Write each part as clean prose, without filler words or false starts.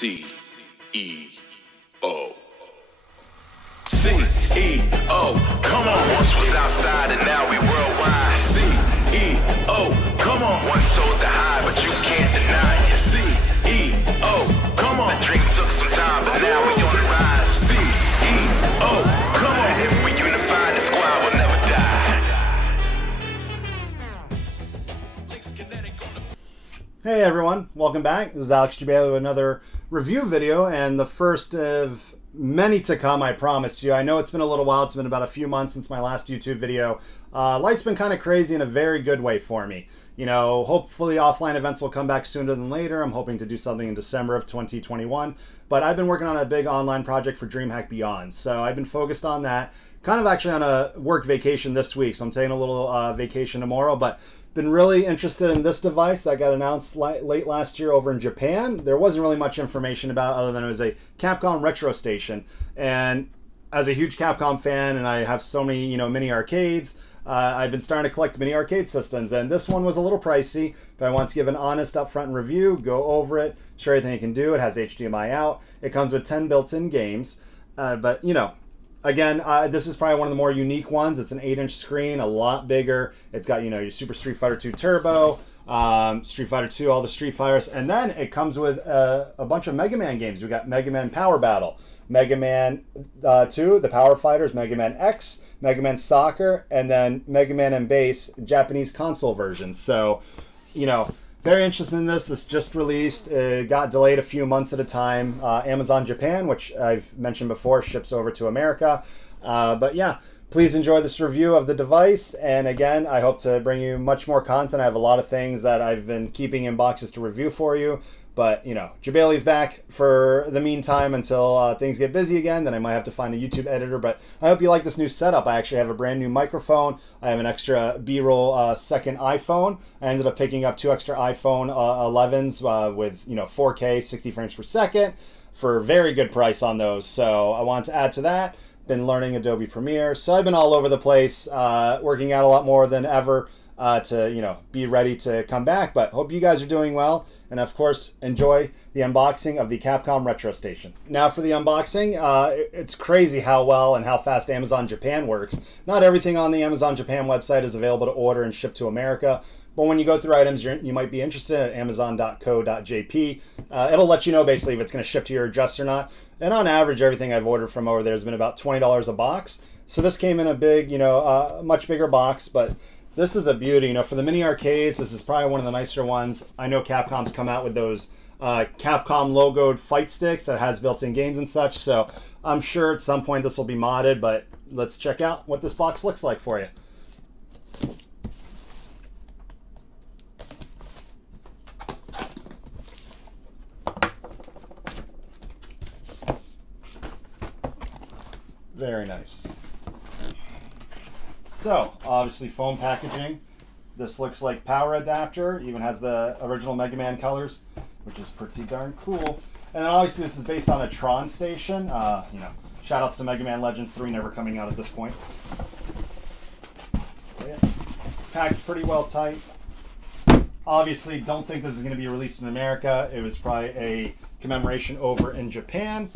CEO. CEO, come on. Once was outside and now we worldwide. CEO, come on. Once told to hide, but you can't deny it. CEO, come on. The dream took some time, but now we on the rise. CEO, come on. If we unify, the squad will never die. Hey everyone, welcome back. This is Alex Jabali with another review video, and the first of many to come, I promise you. I know it's been a little while. It's been about a few months since my last YouTube video. Life's been kind of crazy in a very good way for me. You know, hopefully offline events will come back sooner than later. I'm hoping to do something in December of 2021. But I've been working on a big online project for DreamHack Beyond. So I've been focused on that. Kind of actually on a work vacation this week. So I'm taking a little vacation tomorrow. But been really interested in this device that got announced late last year over in Japan. There wasn't really much information about it other than it was a Capcom retro station. And as a huge Capcom fan, and I have so many, mini arcades, I've been starting to collect mini arcade systems. And this one was a little pricey, but I want to give an honest upfront review, go over it, show you everything it can do. It has HDMI out. It comes with 10 built-in games. Again, this is probably one of the more unique ones. It's an 8-inch screen, a lot bigger. It's got, your Super Street Fighter 2 Turbo, Street Fighter 2, all the Street Fighters. And then it comes with a bunch of Mega Man games. We got Mega Man Power Battle, Mega Man 2, the Power Fighters, Mega Man X, Mega Man Soccer, and then Mega Man and Bass, Japanese console versions. So, very interested in this. This just released. It got delayed a few months at a time. Amazon Japan, which I've mentioned before, ships over to America. But yeah, please enjoy this review of the device. And again, I hope to bring you much more content. I have a lot of things that I've been keeping in boxes to review for you. But, Jabali's back for the meantime until things get busy again. Then I might have to find a YouTube editor. But I hope you like this new setup. I actually have a brand new microphone. I have an extra B-roll second iPhone. I ended up picking up 2 extra iPhone 11s with, 4K, 60 frames per second for a very good price on those. So I wanted to add to that. Been learning Adobe Premiere. So I've been all over the place, working out a lot more than ever. To be ready to come back, but hope you guys are doing well, and of course enjoy the unboxing of the Capcom Retro Station. Now for the unboxing, it's crazy how well and how fast Amazon Japan works. Not everything on the Amazon Japan website is available to order and ship to America, but when you go through items you might be interested in at amazon.co.jp, it'll let you know basically if it's going to ship to your address or not. And on average, everything I've ordered from over there has been about $20 a box. So this came in a big, much bigger box, but this is a beauty. For the mini arcades, this is probably one of the nicer ones. I know Capcom's come out with those Capcom logoed fight sticks that has built-in games and such, so I'm sure at some point this will be modded, but let's check out what this box looks like for you. Very nice. So, obviously foam packaging. This looks like power adapter. Even has the original Mega Man colors, which is pretty darn cool. And then obviously this is based on a TRON station. Shout outs to Mega Man Legends 3 never coming out at this point. Yeah. Packed pretty well tight. Obviously don't think this is going to be released in America. It was probably a commemoration over in Japan.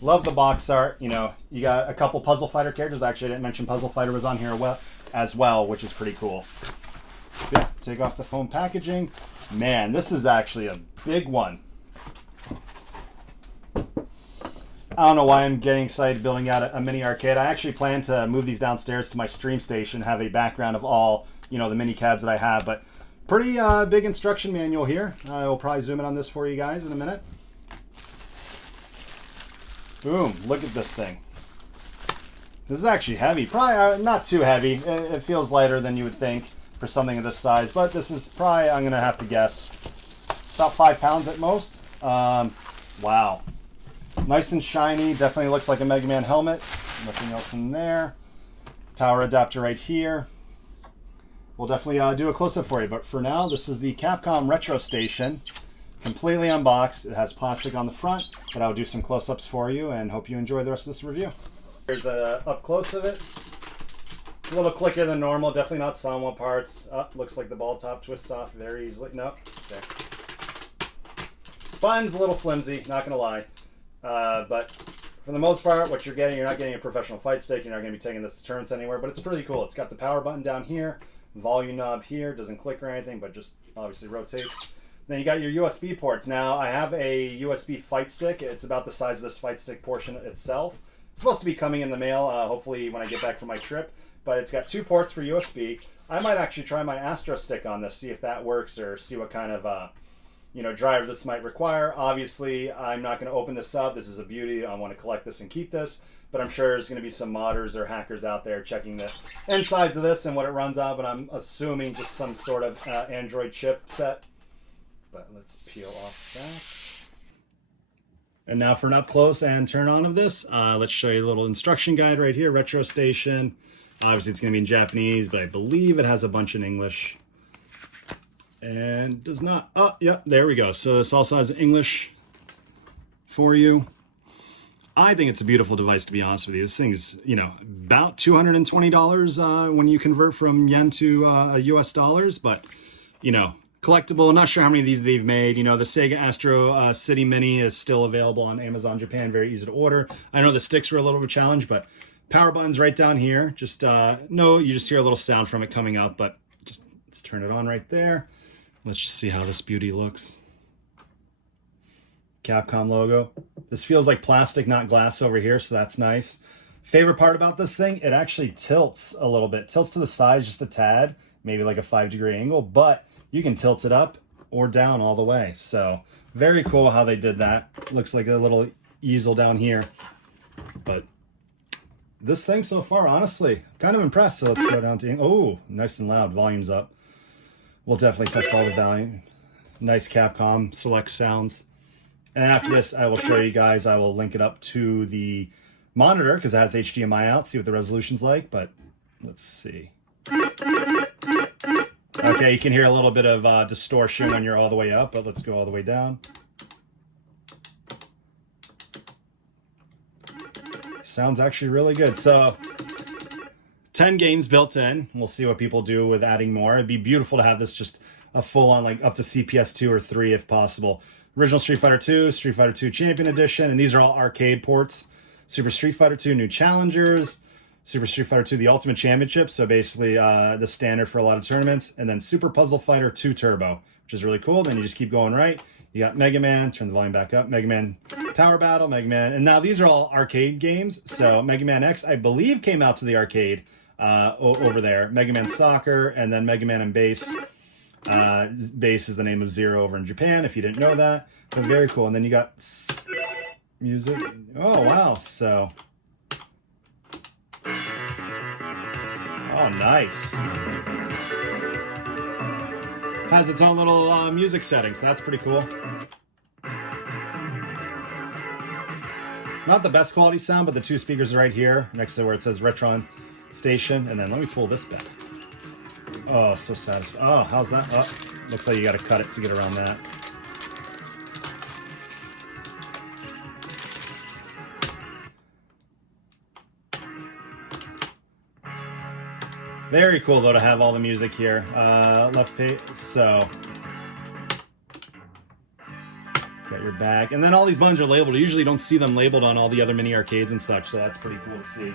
Love the box art. You got a couple Puzzle Fighter characters. Actually, I didn't mention Puzzle Fighter was on here as well, which is pretty cool. Yeah, take off the foam packaging. Man, this is actually a big one. I don't know why I'm getting excited building out a mini arcade. I actually plan to move these downstairs to my stream station, have a background of all, the mini cabs that I have. But pretty big instruction manual here. I will probably zoom in on this for you guys in a minute. Boom, look at this thing. This is actually heavy. Probably not too heavy. It feels lighter than you would think for something of this size, but this is probably, I'm going to have to guess, about 5 pounds at most. Wow. Nice and shiny. Definitely looks like a Mega Man helmet. Nothing else in there. Power adapter right here. We'll definitely do a close-up for you, but for now, this is the Capcom Retro Station. Completely unboxed. It has plastic on the front, but I'll do some close-ups for you and hope you enjoy the rest of this review. Here's a up close of it. A little clicker than normal, definitely not Sanwa parts. Looks like the ball top twists off very easily. No, it's there. Buttons a little flimsy, not gonna lie. But for the most part, what you're not getting a professional fight stick. You're not gonna be taking this to tournaments anywhere, but it's pretty cool. It's got the power button down here, volume knob here, doesn't click or anything, but just obviously rotates. Then you got your USB ports. Now, I have a USB fight stick. It's about the size of this fight stick portion itself. It's supposed to be coming in the mail, hopefully when I get back from my trip. But it's got 2 ports for USB. I might actually try my Astro stick on this, see if that works, or see what kind of driver this might require. Obviously, I'm not going to open this up. This is a beauty. I want to collect this and keep this. But I'm sure there's going to be some modders or hackers out there checking the insides of this and what it runs on. But I'm assuming just some sort of Android chipset. But let's peel off that. And now for an up close and turn on of this, let's show you a little instruction guide right here. Retro station. Obviously it's going to be in Japanese, but I believe it has a bunch in English. And does not, oh yeah, there we go. So this also has English for you. I think it's a beautiful device, to be honest with you. This thing's, about $220 when you convert from yen to US dollars, but collectible. I'm not sure how many of these they've made. The Sega Astro City Mini is still available on Amazon Japan. Very easy to order. I know the sticks were a little of a challenge, but power button's right down here. Just you just hear a little sound from it coming up, but just let's turn it on right there. Let's just see how this beauty looks. Capcom logo. This feels like plastic, not glass over here, so that's nice. Favorite part about this thing, it actually tilts a little bit. Tilts to the side just a tad, maybe like a 5-degree angle, but you can tilt it up or down all the way. So very cool how they did that. Looks like a little easel down here. But this thing so far, honestly, kind of impressed. So let's go down to, oh, nice and loud, volume's up. We'll definitely test all the volume. Nice Capcom select sounds. And after this, I will show you guys, I will link it up to the monitor because it has HDMI out, see what the resolution's like, but let's see. Okay, you can hear a little bit of distortion when you're all the way up, but let's go all the way down. Sounds actually really good. So 10 games built in. We'll see what people do with adding more. It'd be beautiful to have this just a full-on, like up to CPS 2 or 3 if possible. Original Street Fighter 2, Street Fighter 2 Champion Edition, and these are all arcade ports. Super Street Fighter 2 New Challengers, Super Street Fighter 2 The Ultimate Championship, so basically the standard for a lot of tournaments, and then Super Puzzle Fighter 2 Turbo, which is really cool. Then you just keep going right. You got Mega Man, turn the volume back up, Mega Man Power Battle, Mega Man, and now these are all arcade games. So Mega Man X, I believe, came out to the arcade over there. Mega Man Soccer, and then Mega Man and Bass. Bass is the name of Zero over in Japan, if you didn't know that. But very cool. And then you got music. Oh, wow. So, oh, nice. Has its own little music setting, so that's pretty cool. Not the best quality sound, but the 2 speakers are right here next to where it says Retron Station. And then let me pull this back. Oh, so satisfying. Oh, how's that? Oh, looks like you got to cut it to get around that. Very cool, though, to have all the music here. Left page, so got your back. And then all these buttons are labeled. You usually don't see them labeled on all the other mini arcades and such, so that's pretty cool to see.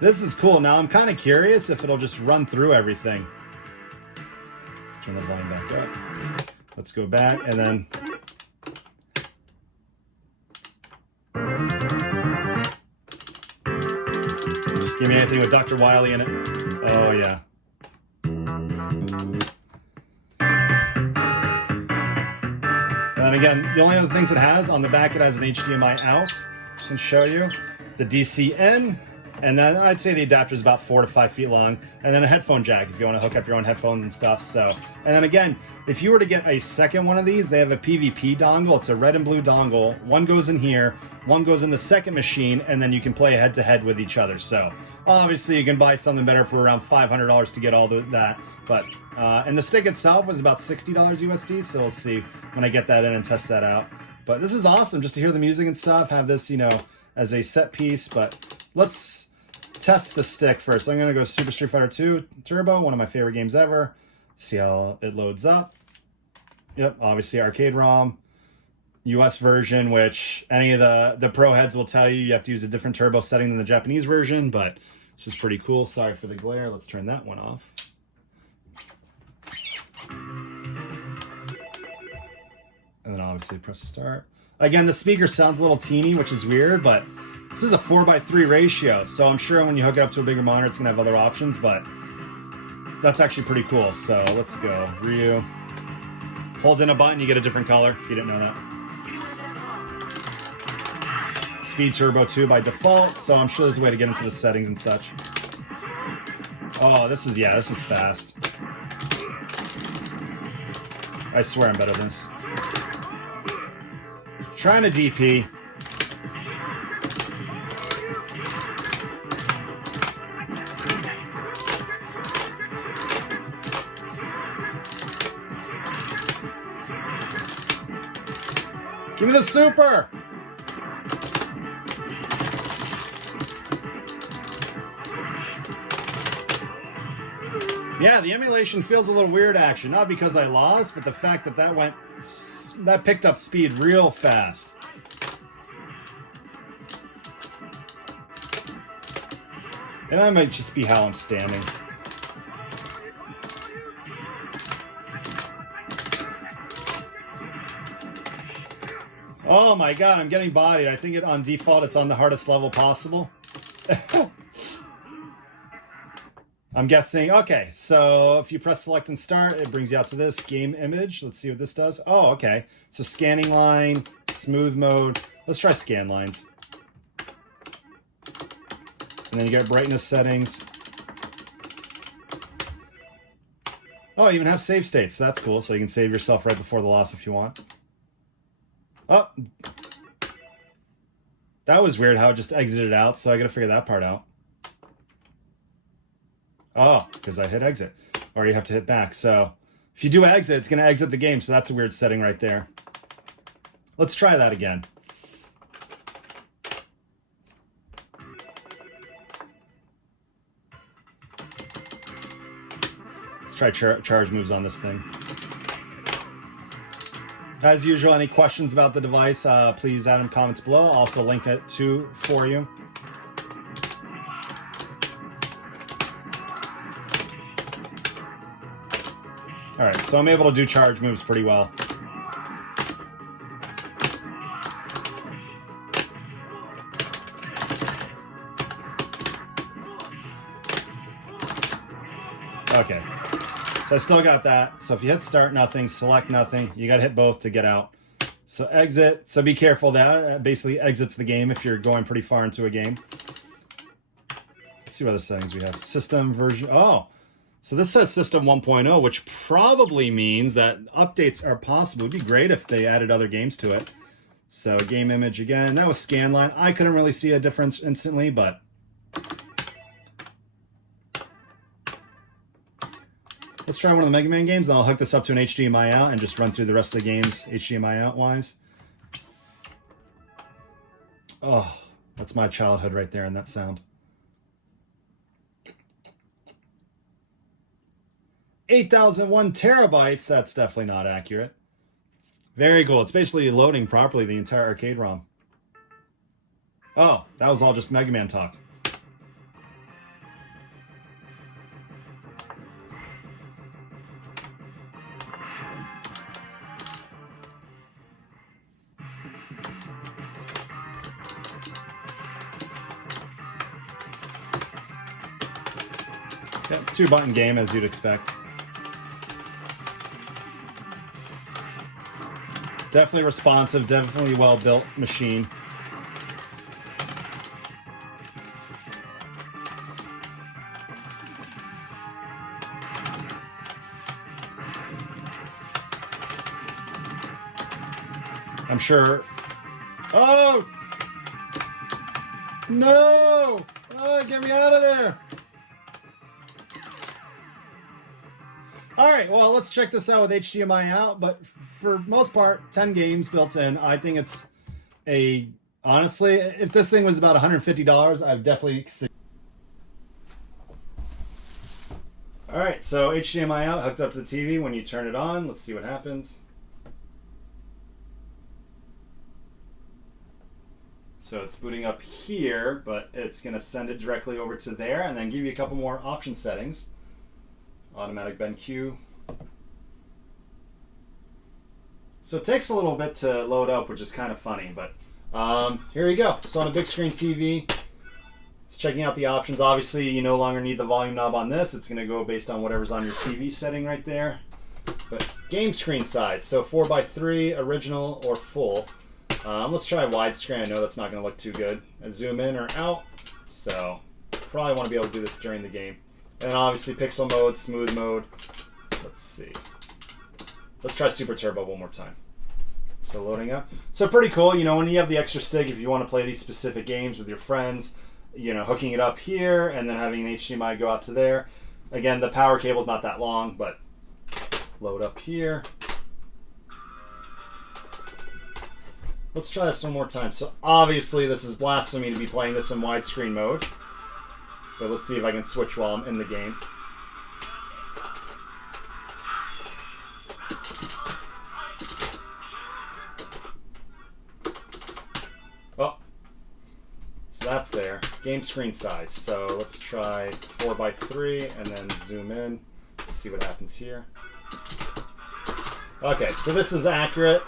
This is cool. Now, I'm kind of curious if it'll just run through everything. Turn the volume back up. Let's go back, and then just give me anything with Dr. Wily in it. Oh, yeah. And then again, the only other things it has, on the back it has an HDMI out. I can show you. The DC-in. And then I'd say the adapter is about 4 to 5 feet long, and then a headphone jack if you want to hook up your own headphones and stuff. So, and then again, if you were to get a second one of these, they have a PvP dongle. It's a red and blue dongle. One goes in here, one goes in the second machine, and then you can play head-to-head with each other. So, obviously, you can buy something better for around $500 to get all that. But, and the stick itself was about $60 USD. So we'll see when I get that in and test that out. But this is awesome just to hear the music and stuff. Have this, as a set piece. But let's test the stick first. I'm going to go Super Street Fighter 2 Turbo, one of my favorite games ever. See how it loads up. Yep, obviously arcade ROM. US version, which any of the pro heads will tell you have to use a different turbo setting than the Japanese version, but this is pretty cool. Sorry for the glare. Let's turn that one off. And then obviously press start. Again, the speaker sounds a little teeny, which is weird, but this is a 4:3 ratio, so I'm sure when you hook it up to a bigger monitor, it's gonna have other options, but that's actually pretty cool. So let's go. Ryu. Hold in a button, you get a different color, if you didn't know that. Speed Turbo 2 by default, so I'm sure there's a way to get into the settings and such. Oh, this is fast. I swear I'm better than this. Trying to DP. Give me the super! Yeah, the emulation feels a little weird, actually. Not because I lost, but the fact that that picked up speed real fast. And that might just be how I'm standing. Oh my god, I'm getting bodied. I think on default it's on the hardest level possible. I'm guessing. Okay, so if you press select and start, it brings you out to this game image. Let's see what this does. Oh, okay. So scanning line, smooth mode. Let's try scan lines. And then you get brightness settings. Oh, I even have save states. So that's cool. So you can save yourself right before the loss if you want. Oh. That was weird how it just exited out, so I gotta figure that part out. Oh, because I hit exit. Or you have to hit back. So if you do exit, it's going to exit the game. So that's a weird setting right there. Let's try that again. Let's try charge moves on this thing. As usual, any questions about the device, please add in comments below. I'll also link it for you. Alright, so I'm able to do charge moves pretty well. Okay, so I still got that. So if you hit start, nothing, select nothing, you gotta hit both to get out. So exit, so be careful that basically exits the game if you're going pretty far into a game. Let's see what other settings we have. System version, oh! So this says System 1.0, which probably means that updates are possible. It would be great if they added other games to it. So game image again. That was scanline. I couldn't really see a difference instantly, but let's try one of the Mega Man games, and I'll hook this up to an HDMI out and just run through the rest of the games HDMI out wise. Oh, that's my childhood right there in that sound. 8,001 terabytes. That's definitely not accurate. Very cool. It's basically loading properly the entire arcade ROM. Oh, that was all just Mega Man talk. Yep, 2-button game as you'd expect. Definitely responsive, definitely well-built machine. I'm sure... Oh! No! Oh, get me out of there! Alright, well, let's check this out with HDMI out, but for most part, 10 games built in. I think it's a... Honestly, if this thing was about $150, I'd definitely... Alright, so HDMI out hooked up to the TV. When you turn it on, let's see what happens. So it's booting up here, but it's going to send it directly over to there and then give you a couple more option settings. Automatic bend cue. So it takes a little bit to load up, which is kind of funny, but here you go. So on a big screen TV, just checking out the options. Obviously, you no longer need the volume knob on this. It's going to go based on whatever's on your TV setting right there. But game screen size, so 4:3, original or full. Let's try widescreen. I know that's not going to look too good. I zoom in or out, so probably want to be able to do this during the game. And obviously pixel mode, smooth mode. Let's see. Let's try Super Turbo one more time. So loading up. So pretty cool, you know, when you have the extra stick, if you want to play these specific games with your friends, you know, hooking it up here and then having an HDMI go out to there. Again, the power cable's not that long, but load up here. Let's try this one more time. So obviously this is blasphemy to be playing this in widescreen mode. But let's see if I can switch while I'm in the game. Oh. So that's there. Game screen size. So let's try 4:3 and then zoom in. Let's see what happens here. Okay, so this is accurate.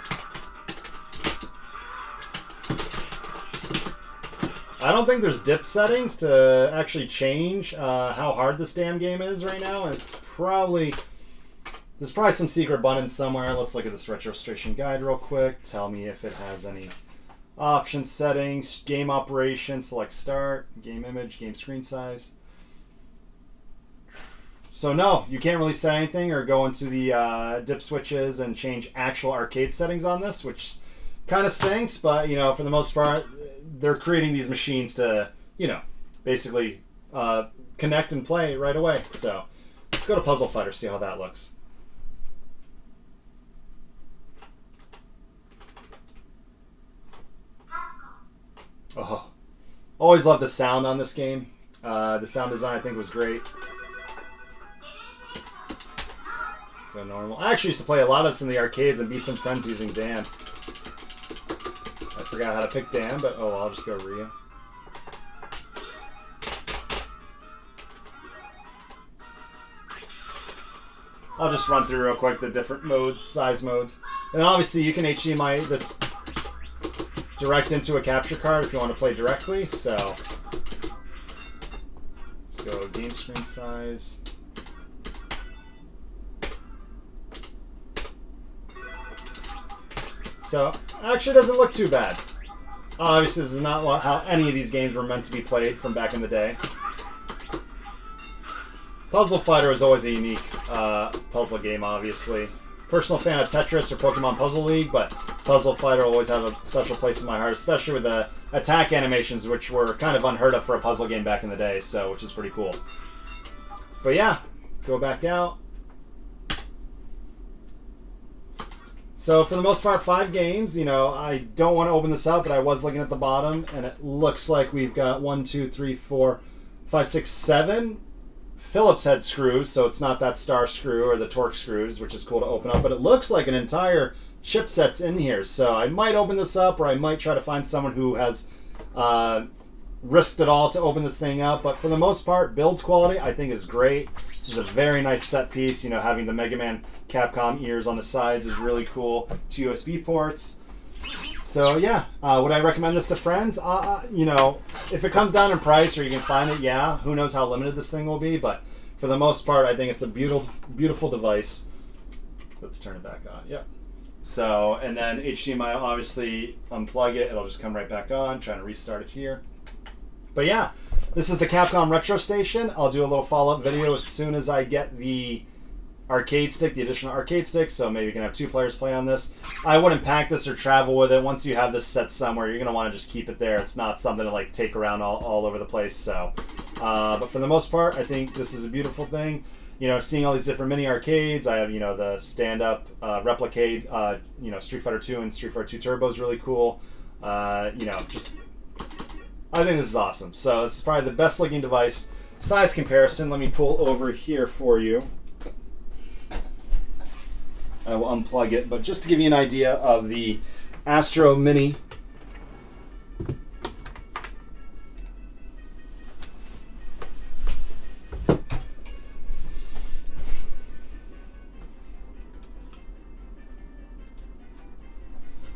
I don't think there's dip settings to actually change how hard this damn game is right now. It's probably... There's probably some secret button somewhere. Let's look at this registration guide real quick. Tell me if it has any option settings. Game operation, select start. Game image, game screen size. So no, you can't really set anything or go into the dip switches and change actual arcade settings on this, which kind of stinks, but you know, for the most part, they're creating these machines to, you know, basically connect and play right away. So let's go to Puzzle Fighter, see how that looks. Oh, always love the sound on this game. The sound design I think was great. Go normal. I actually used to play a lot of this in the arcades and beat some friends using Dan. I forgot how to pick Dan, but oh, I'll just go Rhea. I'll just run through real quick the different modes, size modes. And obviously you can HDMI this direct into a capture card if you want to play directly, so let's go game screen size. So, actually doesn't look too bad. Obviously, this is not how any of these games were meant to be played from back in the day. Puzzle Fighter is always a unique puzzle game, obviously. Personal fan of Tetris or Pokemon Puzzle League, but Puzzle Fighter will always have a special place in my heart, especially with the attack animations, which were kind of unheard of for a puzzle game back in the day, so which is pretty cool. But yeah, go back out. So for the most part, 5 games. You know, I don't want to open this up, but I was looking at the bottom, and it looks like we've got 1, 2, 3, 4, 5, 6, 7 Phillips head screws, so it's not that star screw or the Torx screws, which is cool to open up, but it looks like an entire chipset's in here. So I might open this up, or I might try to find someone who has risked it all to open this thing up. But for the most part, build quality I think is great. This is a very nice set piece. You know, having the Mega Man Capcom ears on the sides is really cool. 2 USB ports. So yeah, would I recommend this to friends? You know, if it comes down in price or you can find it, yeah. Who knows how limited this thing will be, but for the most part, I think it's a beautiful, beautiful device. Let's turn it back on. Yep. So, and then HDMI, obviously, unplug it. It'll just come right back on. Trying to restart it here. But yeah, this is the Capcom Retro Station. I'll do a little follow-up video as soon as I get the arcade stick, the additional arcade stick, so maybe you can have 2 players play on this. I wouldn't pack this or travel with it. Once you have this set somewhere, you're going to want to just keep it there. It's not something to like take around all over the place. So, but for the most part, I think this is a beautiful thing. You know, seeing all these different mini arcades. I have, you know, the stand-up replicate, you know, Street Fighter 2 and Street Fighter 2 Turbo is really cool. You know, just I think this is awesome. So this is probably the best looking device size comparison, let me pull over here for you. I will unplug it, but just to give you an idea of the Astro Mini.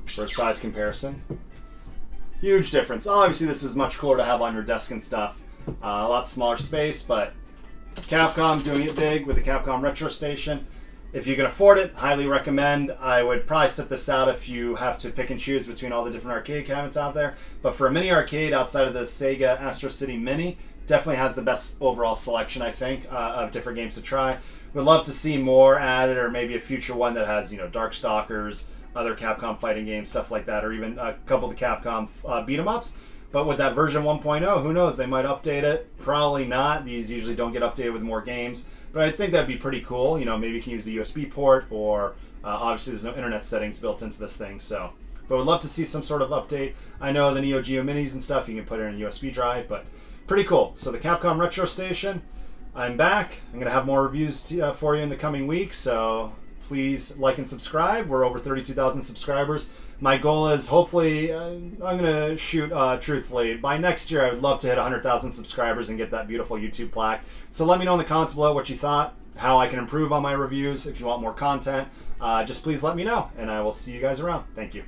For a size comparison. Huge difference. Obviously, this is much cooler to have on your desk and stuff. A lot smaller space, but Capcom doing it big with the Capcom Retro Station. If you can afford it, highly recommend. I would probably set this out if you have to pick and choose between all the different arcade cabinets out there. But for a mini arcade outside of the Sega Astro City Mini, definitely has the best overall selection, I think, of different games to try. Would love to see more added, or maybe a future one that has, Darkstalkers, other Capcom fighting games, stuff like that, or even a couple of the Capcom beat-em-ups. But with that version 1.0, who knows? They might update it. Probably not. These usually don't get updated with more games. But I think that'd be pretty cool. Maybe you can use the USB port, or obviously there's no internet settings built into this thing. So, but would love to see some sort of update. I know the Neo Geo Minis and stuff, you can put it in a USB drive, but pretty cool. So the Capcom Retro Station, I'm back. I'm going to have more reviews for you in the coming weeks. So please like and subscribe. We're over 32,000 subscribers. My goal is hopefully, I'm going to shoot truthfully, by next year I would love to hit 100,000 subscribers and get that beautiful YouTube plaque. So let me know in the comments below what you thought, how I can improve on my reviews. If you want more content, just please let me know, and I will see you guys around. Thank you.